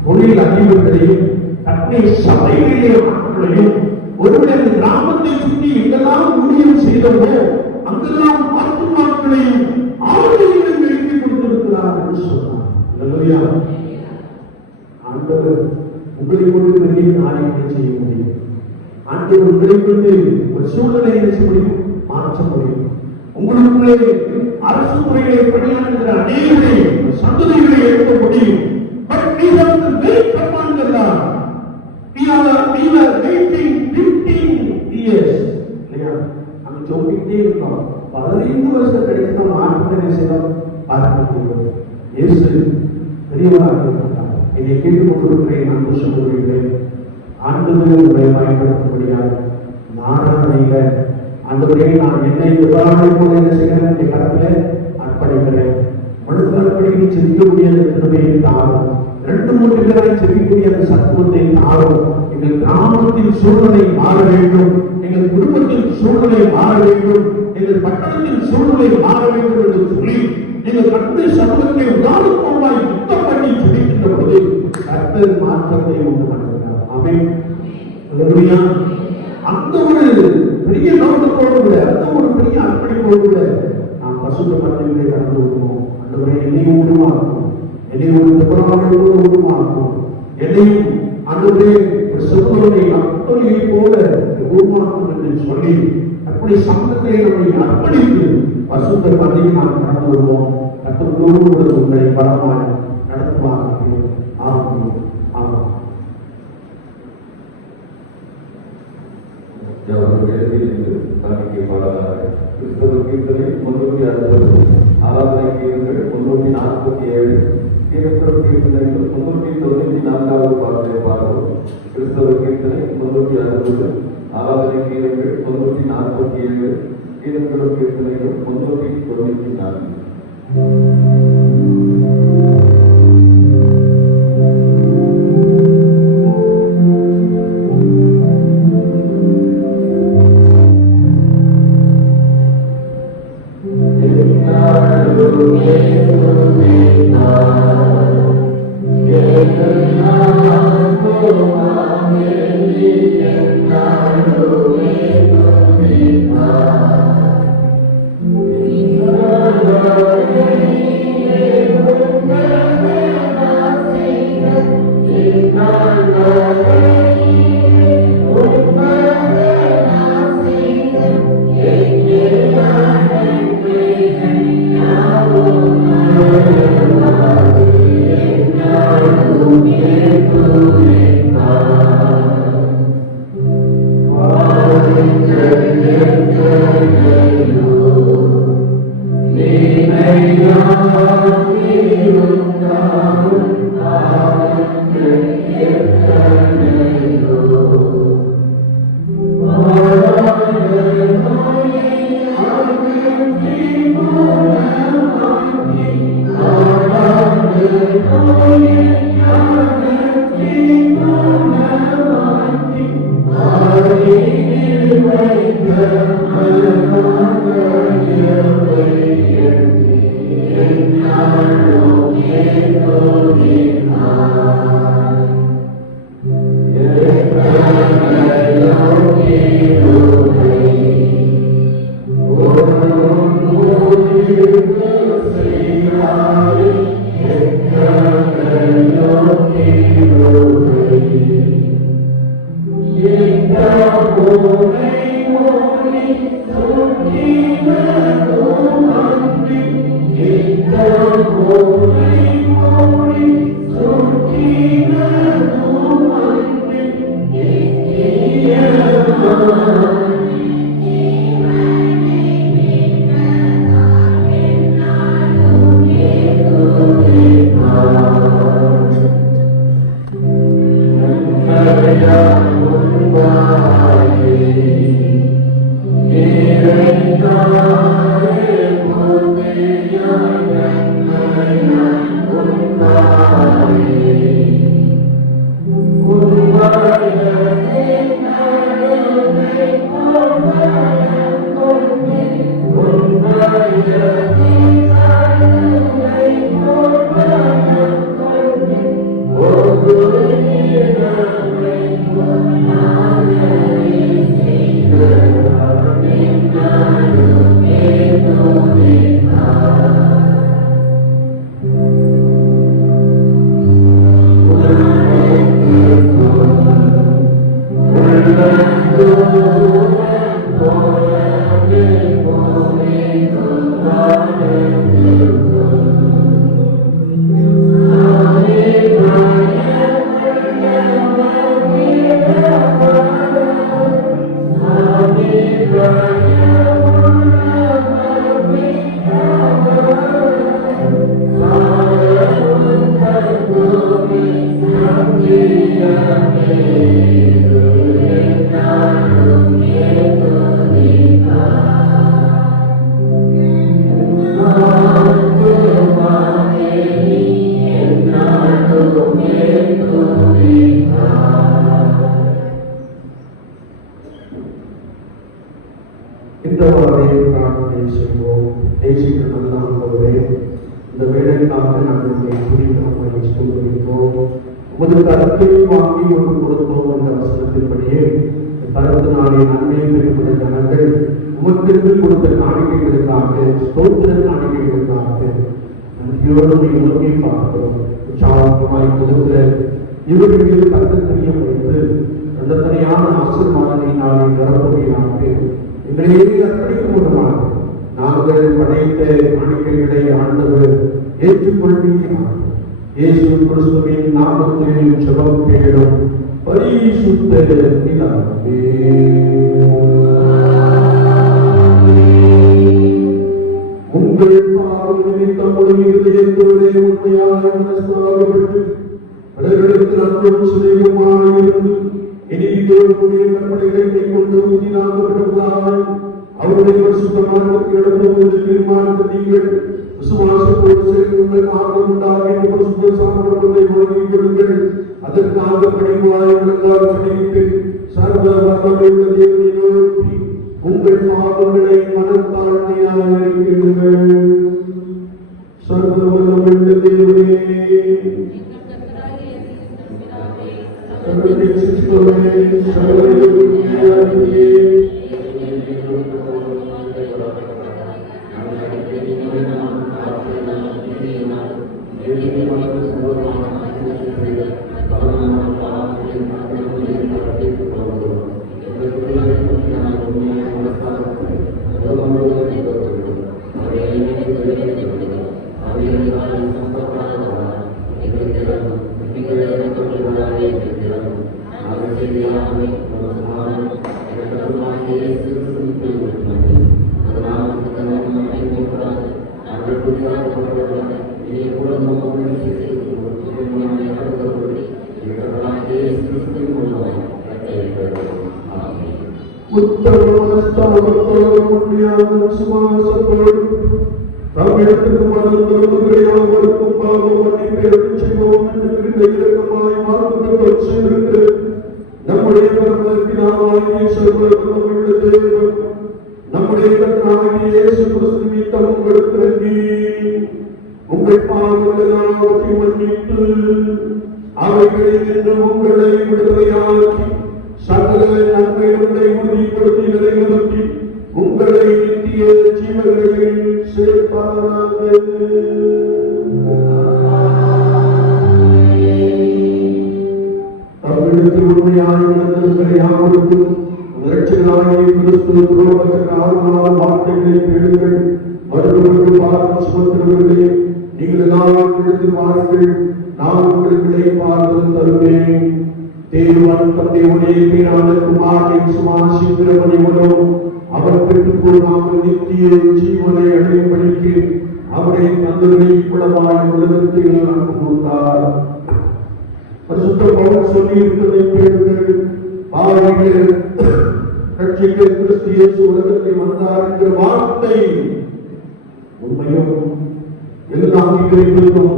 தொழில் அதிபர்களையும் கட்டளை சபைகளிலே ஆட்களையும் ஒருவேளை கிராமத்தை சுற்றி எங்கெல்லாம் ஊழியம் செய்தவோ அங்கெல்லாம் ஆத்துமாக்களையும் ஆளுநரையும் எழுப்பி கொடுத்திருக்கிறார் என்று சொன்னார். அல்லேலூயா. ஆண்டவர் உங்களை கொண்டு பெரிய காரியங்களை செய்ய முடியும். ஆண்டவர் உங்களை கொண்டு ஒரு சூழ்நிலையை செய்ய முடியும், மாற்ற முடியும். உங்களுக்குள்ளே அரசு துறைகளை பணியாற்றுகிற அநேகரை சந்ததிகளை எடுக்க முடியும். But we have to wait upon the Lord. We are waiting 15 years. இல்லையா? நம்ம சொல்லிக்கிட்டே இருக்கோம். 15 வருஷம் கிடைச்சா மாற்றத்தை செய்யலாம் பார்க்க முடியும். இயேசு பெரியவராக இருக்கிறார். இதை கேட்டுக்கொண்டிருக்கிற அன்பு சகோதரர்களே, ஆண்டவரை உங்களை பயன்படுத்தும்படியாக ஆராதனையில ஆண்டவரே நான் என்னை உதாரணம் போல என்ன செய்கிறேன் என்ற கருத்தில் அர்ப்பணிக்கிறேன். முழுக்கற்படிக்கு செல்லக்கூடிய அந்த கிருபையை தாரும். 2-3 பேரை செல்லக்கூடிய அந்த சத்துவத்தை தாரும். எங்கள் கிராமத்தின் சூழ்நிலை மாற வேண்டும், எங்கள் குடும்பத்தின் சூழ்நிலை மாற வேண்டும், எங்கள் பட்டணத்தின் சூழ்நிலை மாற வேண்டும் என்று சொல்லி எங்கள் கர்த்தருடைய சமூகத்தை உதாரணமாய் யுத்தம் பண்ணி ஜெபிக்கின்ற பொழுது கர்த்தர் மாற்றத்தை உண்டு பண்ணுகிறார். ஆமென். அல்லேலூயா. அந்த ஒரு பெரிய நோக்கத்தோடு கூட, அந்த ஒரு பெரிய அர்ப்பணிப்போடு கூட நாம் பசுத்த மத்தியிலே கடந்து வருவோம். ஆண்டவரே என்னையும் உருவாக்கும், என்னை ஒரு திபராவோடு உருவாக்கும், என்னையும் ஆண்டவரே ஒரு செல்வனை அப்பொழியை போல உருவாக்கும் என்று சொல்லி அப்படி சமூகத்திலே நம்மை அர்ப்பணித்து பசுத்த மத்தியில் நாம் கடந்து வருவோம். கர்த்தரோடு உங்களை பலமாய் நடத்துவார்கள். ஆமென். ஆமென். காணிக்கை பாடலாக கிறிஸ்தவ கீர்த்தனை 360, ஆராதனை கீர்த்தனை 347, கிறிஸ்தவ கீர்த்தனை 394 பாடலை பாடுவோம். கிறிஸ்தவ கீர்த்தனை 360, ஆராதனை கீர்த்தனை 347, கிறிஸ்தவ கீர்த்தனைகள் 394. இன்றவாறே பிரார்த்தனை செய்வோம். நேசிக்க நல்ல ஆண்டவரே, இந்த வேலைக்காக நாங்கள் உங்களை துதிக்கிறோம், ஸ்தோத்திரிக்கிறோம். உமது கரத்தில் வாங்கி ஒன்று கொடுத்தோம் என்ற வசனத்தின்படியே கருத்தினாலே நன்மையை பெற்றுக்கொண்ட ஜனங்கள் உமக்கென்று கொடுத்த காணிக்கைகளுக்காக, ஸ்தோத்திர காணிக்கைகளுக்காக நன்றியோடு உலகை பார்க்கிறோம். உற்சாகமாய் கொடுக்கிற இவர்களுக்கு கருத்தறிய வைத்து அந்த தனியான ஆசீர்வாதத்தினாலே நிரப்புகிறாங்க. எங்களே அர்ப்பணிக்கும் மூலமாக நாங்கள் படைத்த காணிக்கைகளை ஆண்டவர் ஏற்றுக்கொள்கிறார். இயேசு கிறிஸ்துவின் நாமத்தில் ஜெபம் கேளும் பரிசுத்த பிதாவே. உங்கள் பாவங்கள் நிமித்தம் இதயத்தோடு உண்மையாக மனஸ்தாபப்பட்டு அவர்களுக்கு அன்பும் சிலையுமாயிருந்து இனியோருடைய கற்பனைகளை கொண்டு உதினாகப்பட்டவர்களாய் அவருடைய பரிசுத்தமானதற்கு இடம்பெறுவது தீர்மானத்தை நீங்கள் விசுவாசத்தோடு சேர்ந்து உங்கள் ஆர்வம் உண்டாக இந்த பரிசுத்த சாமர்த்தியத்தை வழங்கிக் கொள்ளுங்கள். அதற்காக பணிவாய் விளங்கால் பணியிட்டு சர்வ வல்லமையுள்ள தேவனை நோக்கி உங்கள் பாவங்களை மனத்தாழ்மையாக அறிக்கையிடுங்கள். சர்வ வல்லமையுள்ள தேவனே, தமிழகத்திற்கு மனதிற்கும் பாவம் மன்னிப்பேரும் செய்வோம் என்று இலக்கமாய் மாற்றுகள் செய்திருக்கு. நம்முடைய பரமபிதாவாகிய சர்வவல்லமையுள்ள தேவன் நம்முடைய கர்த்தராகிய இயேசு கிறிஸ்துவின் தம் உங்களுக்கு இறங்கி உங்கள் பாவங்கள் எல்லாவற்றையும் மன்னித்து அவைகளில் இருந்து உங்களை விடுதலையாக்கி சகல நன்மைகளை உறுதிப்படுத்தி நிலைநிறுத்தி உங்களை நித்திய ஜீவங்களில் சேர்ப்பாராக. தமிழுக்கு உண்மையாக நடந்தவர்களை யாவருக்கும் இரட்சகராகிய கிறிஸ்து ஆறுதலான வார்த்தைகளை கேளுங்கள். மறுபடியும் பாரம் சுமக்கிறவர்களே, நீங்கள் எல்லாரும் எடுத்து வாருங்கள், நான் உங்களுக்கு இளைப்பாறுதல் தருவேன். தேவன் தந்தையுடைய வீரான குமாரனை சுவாசிக்கிறவனை மூலம் அவர் பெற்றுக்கொள்ளாமல் நித்திய ஜீவனை அடையும்படிக்கு அவரை தந்தையை குளமாய் உலகத்தில் அன்பு கொண்டார். பரிசுத்த பவுல் சொல்லி இருப்பதை கேளுங்கள். பாவிகள் ரட்சிக்க கிறிஸ்து இயேசு உலகத்தில் வந்தார் என்ற வார்த்தை உண்மையும் எல்லா அங்கீகரிப்பதும்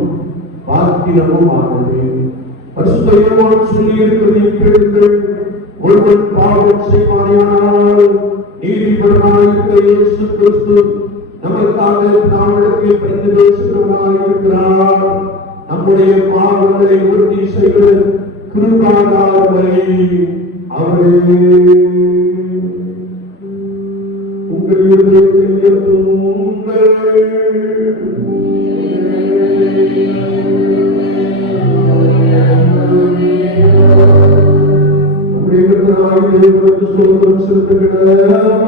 வாக்கியமும் ஆனது. பரிசுத்த யோவான் சொல்லி இருப்பதை கேளுங்கள். ஒருவன் பாவம் செய்வானானால் நீதிபரனாய் இருக்கிற இயேசு கிறிஸ்து நமக்காக நம்மிடத்தில் பரிந்து பேசுகிறவராய் இருக்கிறார். நம்முடைய பாவங்களை உறுதி செய்கிற கிருபாதாரரை அவரே உங்கள் இதயத்தில் ஏற்றுங்கள். நம்முடைய கர்த்தராகிய தேவனுக்கு ஸ்தோத்திரம் செலுத்துகிறோம்.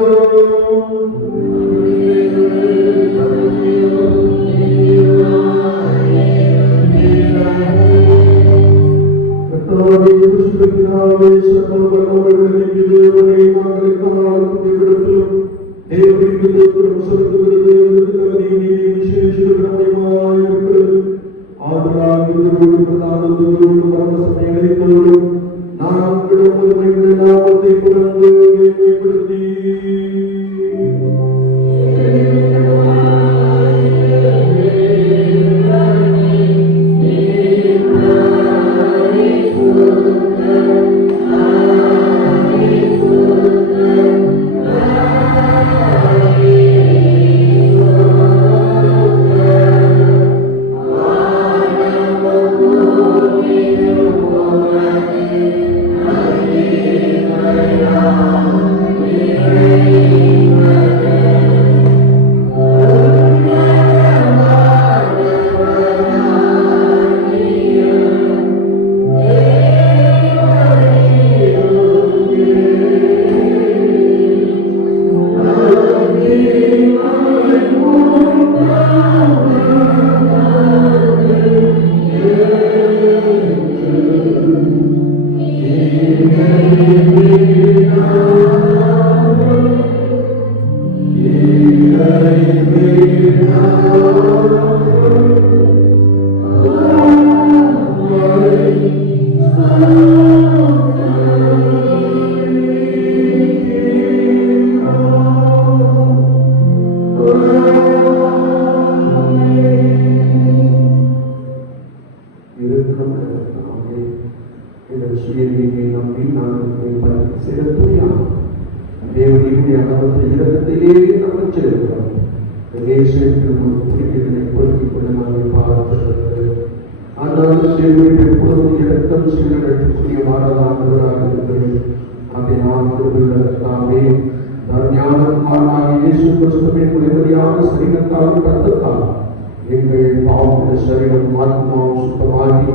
எங்கள் பாவ சரீரம் ஆத்மாவும் சுத்தமாகி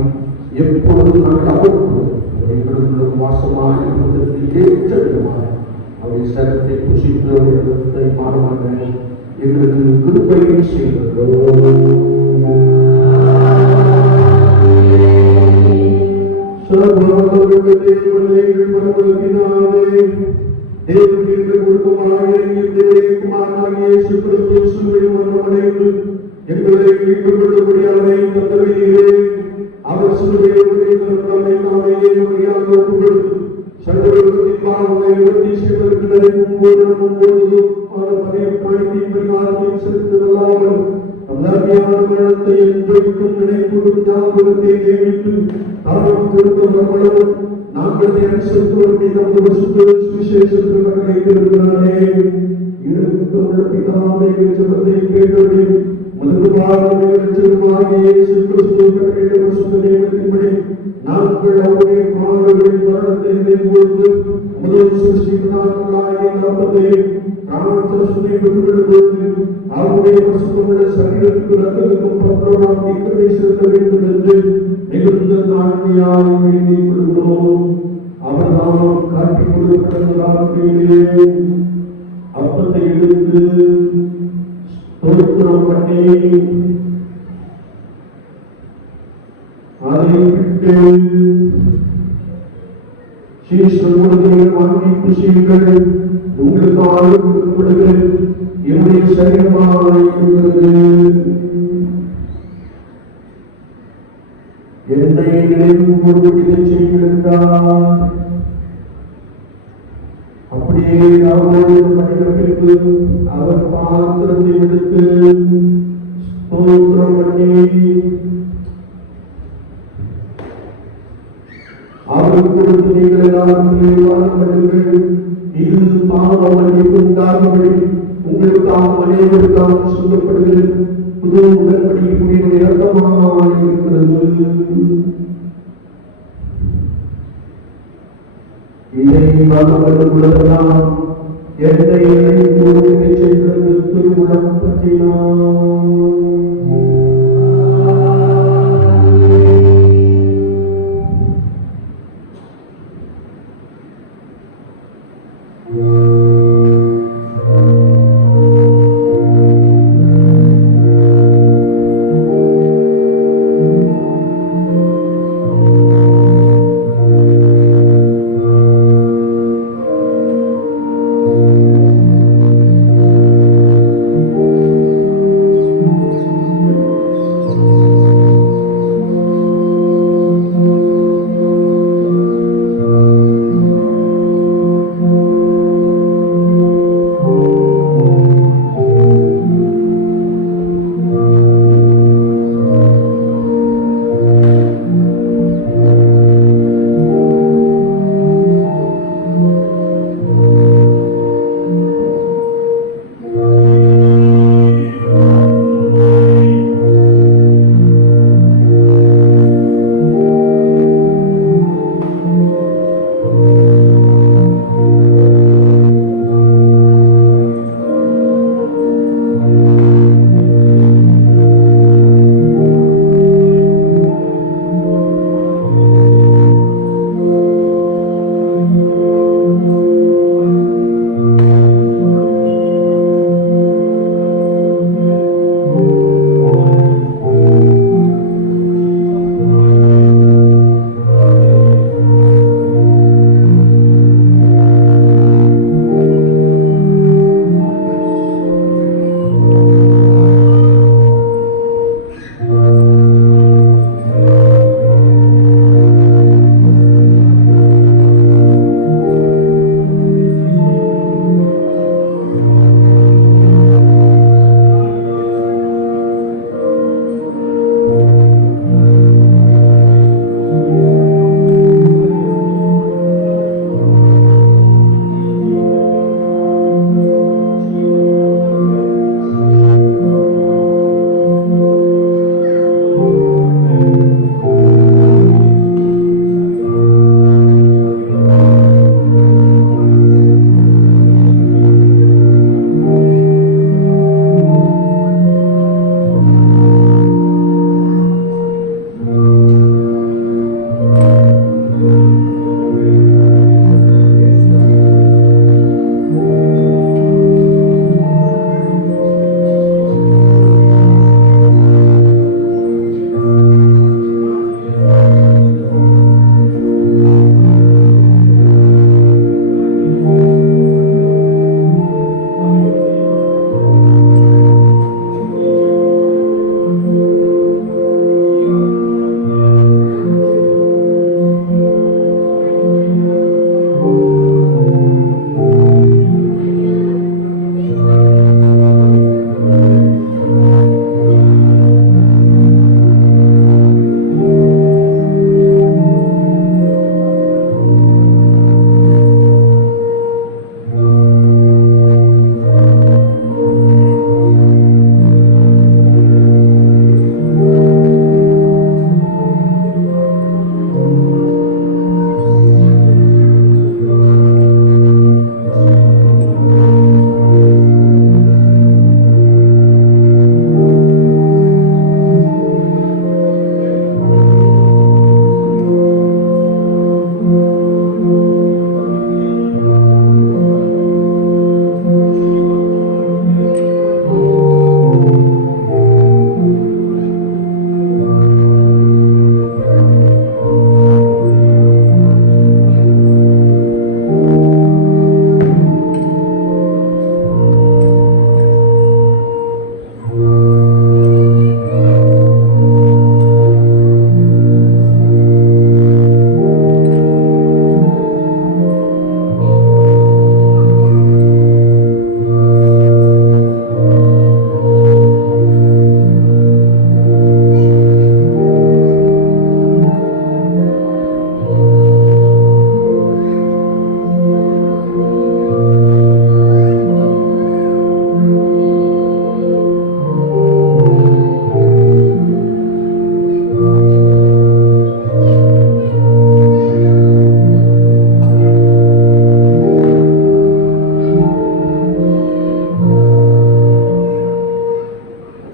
எப்பொழுதும் நாங்கள் அவருக்கும் எங்களுக்கும் வாசமாக இருப்பதற்கு ஏற்ற விதமாக அவருடைய சரத்தை புசித்து அவருடைய மாறுமாக எங்களுக்கு கிருபையும் செய்கிறோம். எங்களை மீட்கொள்ளக்கூடியவரை தந்தவீரே, அவர் சிலுவையை சகோதரத்தின் பாவங்களை உறுதி செய்வதற்கு நினைக்கும் போது பணிப்படுத்தி பரிகாரத்தையும் செலுத்துவதால் நம்பியான மரணத்தை என்பதற்கும் நினைக்கும் ஞாபகத்தை நியமித்து தானும் திருத்தம் நம்மளும் நாங்கள் செலுத்துவதற்கு நமது சுவிசேஷத்திற்கு நினைத்திருக்கிறானே. இருக்கும் பிதாவை ஜெபத்தை கேட்டது நாங்கள் அவருடைய மாணவர்களின் மரணத்தை நினைவுகூர்ந்து முதல் சிருஷ்டிகளாகிய அவருடைய பரிசுத்தமுள்ள சரீரத்துக்கு ரத்தத்துக்கும் பத்திரமாக தீர்க்கத்தை செலுத்த வேண்டும் என்று மிகுந்த நாட்டியாய் வேண்டிக் கொள்கிறோம். அவர்தான் காட்டிக் கொடுக்கப்பட்டதாகவே அப்பத்தை எடுத்து ஸ்தோத்திரம் பண்ணி அதை விட்டு சீஷர்களுடைய வாங்கி புசியுங்கள், உங்களுக்காக கொடுக்கப்படுகிறது என்னுடைய சரீரமாக இருக்கிறது. என்னை நினைவுகூர்ந்து இதை செய்கிறார். அப்படியே அவரோடு மனிதர்களுக்கு அவர் பாத்திரத்தை எடுத்து ஸ்தோத்திரம் பண்ணி அவருக்கு கொடுத்து நீங்கள் எல்லாரும் பண்ணுங்கள், இது பாவ மன்னிப்பு உண்டாகும்படி உங்களுக்காக அனைவருக்காக சொல்லப்படுகிறது புது உடன்படிக்கையுடைய இரத்தமாக இருக்கிறது. இதை மகன் உள்ளதெல்லாம் என்னை நினைவுகூர்ந்து சென்றது திருவுளம் பற்றினான்.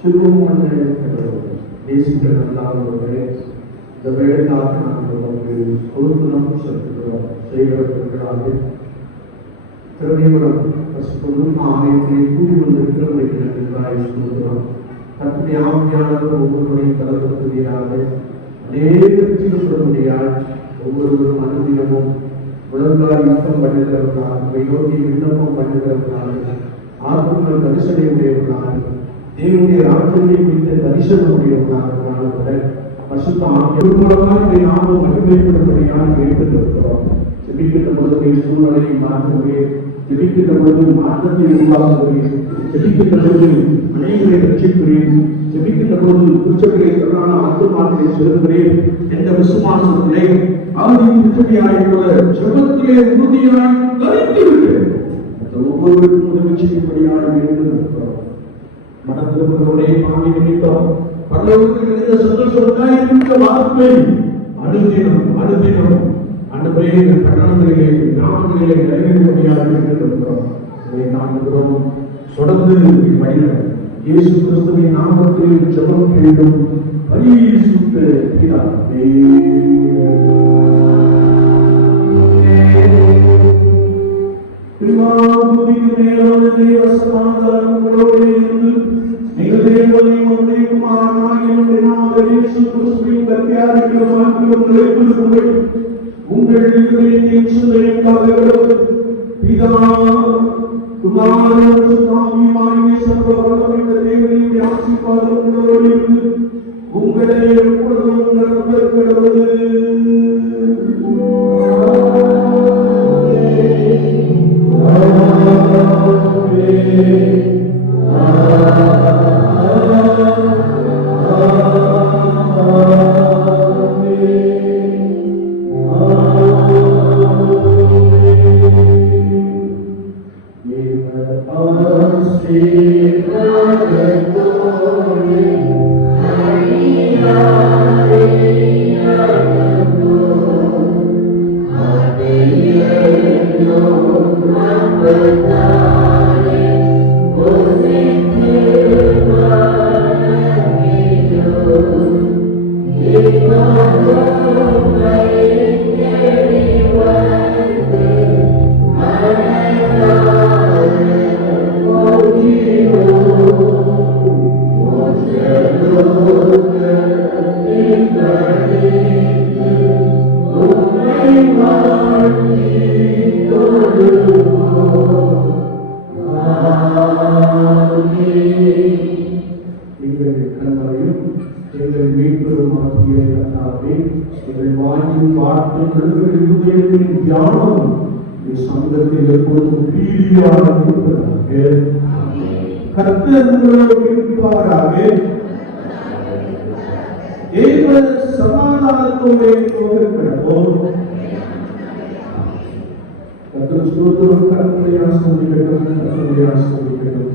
சுருக்கம் பண்ண நேசிக்கிற நல்லாதவர்களே, இந்த வேலைக்காக நாங்கள் உங்களுக்கு ஸ்தோத்திரம் செலுத்துகிறோம். செய்கிறவர்களாக திருநீவரம் பசுத்தொழும் ஆலயத்திலே கூடி வந்திருக்கிறவர்களுக்கு நன்றாய் சொல்கிறோம். தன்னுடைய ஆவியானவர் ஒவ்வொருவரையும் பலப்படுத்துகிறாக அநேகப்படும்படியால் ஒவ்வொருவரும் அனுதினமும் முழங்கால் யுத்தம் பண்ணுகிறவர்களாக யோகி விண்ணப்பம் பண்ணுகிறவர்களாக ஆத்மங்கள் தரிசனை உடையவர்களாக தேவனுடைய ராஜ்யத்தை குறித்த தரிசனம் உடையவர்களாக பசுத்த ஆவியானவரை நாமும் மகிமைப்படும்படியாக கேட்டுக்கொள்கிறோம். ஜெபிக்கின்ற பொழுது சூழ்நிலையை மாற்றவே, ஜெபிக்கின்ற பொழுது மாற்றத்தை உருவாக்குவே, ஜெபிக்கின்ற பொழுது அநேகரை ரட்சிக்கிறேன், ஜெபிக்கின்ற பொழுது குற்றங்களை தொடரான ஆத்துமாக்களை செலுத்துகிறேன் என்ற விசுவாசத்திலே ஆவியின் உறுதியாய் போல ஜெபத்திலே உறுதியாய் கருத்திருக்கிறேன். ஒவ்வொருவருக்கும் உதவி செய்யும்படியாக வேண்டுகிறோம். மனதிருப்பவர்களே பாவி நினைத்தோம் பரலோகத்தில் இருந்த சந்தோஷத்தாய் இருந்த வார்த்தை அனுதினம் ஆண்டவரே பட்டணங்களிலே கிராமங்களிலே நிறைவேறும்படியாக வேண்டுகிறோம். இதை காண்கிறோம். தொடர்ந்து பயிர்கள் இயேசு கிறிஸ்துவின் நாமத்தில் ஜெபம் கேளும் பரிசுத்த பிதாவே. பிதாவுக்கு மேலான தேவ சமாதானம் உங்களோடு இருந்து நீங்கள் தேவனையும் உம்முடைய குமாரனாகிய நம்முடைய நாமத்தில் இயேசு கிறிஸ்துவின் கர்த்தராகிய உங்களை உங்கள் இதயத்தை சுத்தமாக்குகிறது. பிதா குமாரன் சுத்தாவியுமாகிய சர்வ வல்லமையுள்ள தேவனுடைய ஆசீர்வாதம் உங்களோடு இருந்து உங்களை எப்பொழுதும் நிரப்பப்படுகிறது. சங்கத்தில் எப்பொழுதும் பீதியாக இருப்பதாக கர்த்தர் உங்களோடு இருப்பாராக. தேவ சமாதானத்தோடு கிடப்போம். கர்த்தர் ஸ்தோத்திரம். கர்த்தரை ஆசீர்வதிக்கட்டும். கர்த்தரை ஆசீர்வதிக்கட்டும்.